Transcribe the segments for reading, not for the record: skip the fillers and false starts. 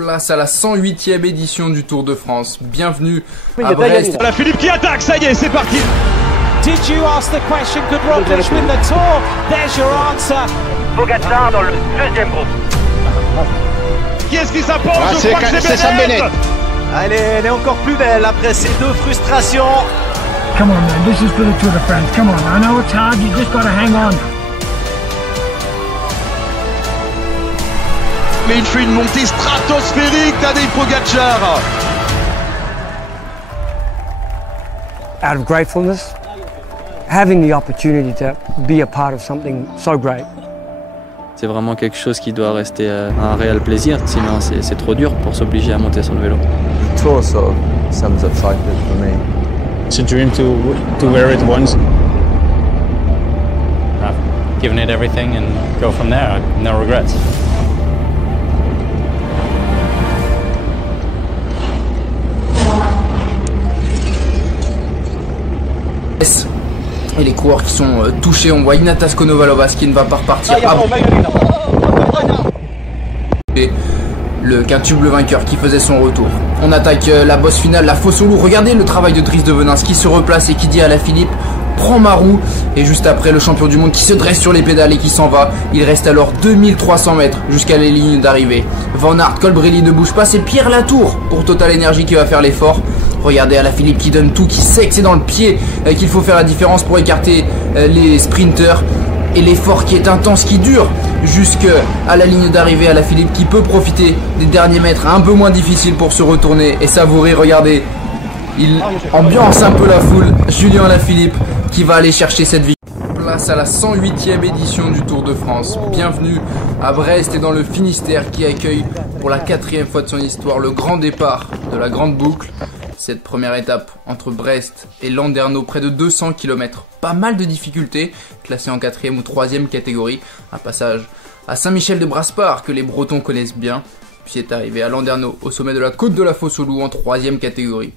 Place à la 108e édition du Tour de France. Bienvenue à Brest. La Philippe qui attaque, ça y est, c'est parti. Did you ask the question, could Roglic win the Tour? There's your answer. Pogacar dans le deuxième groupe. Qui est-ce qui s'impose? Je crois que c'est Sam Bennett. Bennett. Allez, elle est encore plus belle après ces deux frustrations. Come on, man. This is for the Tour de France. Come on. I know it's hard. You just got to hang on. Mais il fait une montée stratosphérique, Tadej Pogacar. Out of gratefulness, having the opportunity to be a part of something so great. C'est vraiment quelque chose qui doit rester un réel plaisir, sinon c'est trop dur pour s'obliger à monter sur le vélo. The tour sort of sums up cycling for me. It's a dream to wear it once. I've given it everything and go from there. No regrets. Et les coureurs qui sont touchés, on voit Ignatius Konovalovas qui ne va pas repartir. Et le quintuple vainqueur qui faisait son retour. On attaque la bosse finale, la fosse au loup. Regardez le travail de Dries de Venins qui se replace et qui dit à Alaphilippe: prends ma roue. Et juste après, le champion du monde qui se dresse sur les pédales et qui s'en va. Il reste alors 2300 mètres jusqu'à la ligne d'arrivée. Van Aert, Colbrelli ne bouge pas, c'est Pierre Latour pour Total Energy qui va faire l'effort. Regardez Alaphilippe qui donne tout, qui sait que c'est dans le pied qu'il faut faire la différence pour écarter les sprinters. Et l'effort qui est intense, qui dure jusqu'à la ligne d'arrivée. Alaphilippe qui peut profiter des derniers mètres un peu moins difficiles pour se retourner et savourer. Regardez, il ambiance un peu la foule. Julien Alaphilippe qui va aller chercher cette victoire. Place à la 108e édition du Tour de France. Bienvenue à Brest et dans le Finistère qui accueille pour la 4e fois de son histoire le grand départ de la Grande Boucle. Cette première étape entre Brest et Landerneau, près de 200 km. Pas mal de difficultés, classé en 4e ou 3e catégorie. Un passage à Saint-Michel-de-Braspar que les Bretons connaissent bien. Puis est arrivé à Landerneau, au sommet de la côte de la Fosse-au-Loup en 3e catégorie.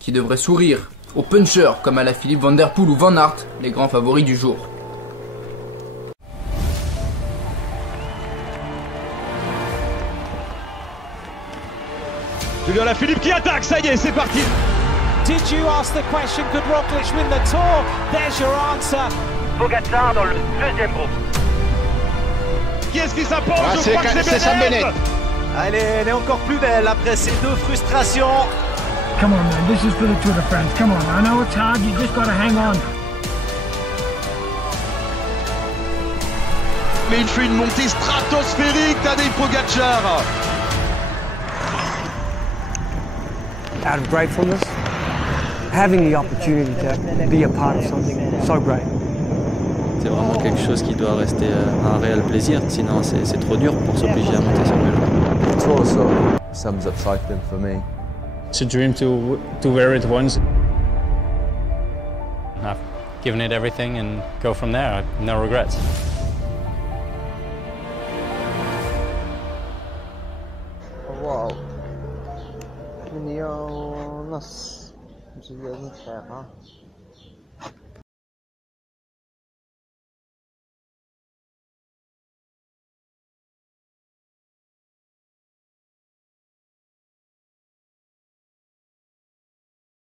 Qui devrait sourire aux punchers comme Alaphilippe, Van Der Poel ou Van Aert, les grands favoris du jour. Julien Alaphilippe qui attaque, ça y est, c'est parti. Did you ask the question, could Roglic win the Tour? There's your answer. Pogacar dans le deuxième groupe. Qui est-ce qui s'impose? Je crois que c'est Sam Bennett. Bennett. Allez, elle est encore plus belle après ces deux frustrations. Come on, man. This is for the Tour de France. Come on. I know it's hard. You just got to hang on. Mais il fait une montée stratosphérique, Tadej Pogacar. Out of gratefulness, having the opportunity to be a part of something so great. C'est vraiment quelque chose qui doit rester un réel plaisir, sinon c'est trop dur pour s'obliger à monter sur le vélo. The tour sort of sums up cycling for me. It's a dream to wear it once. I've given it everything and go from there. No regrets. Wow. Men jag nästan så jag inte här.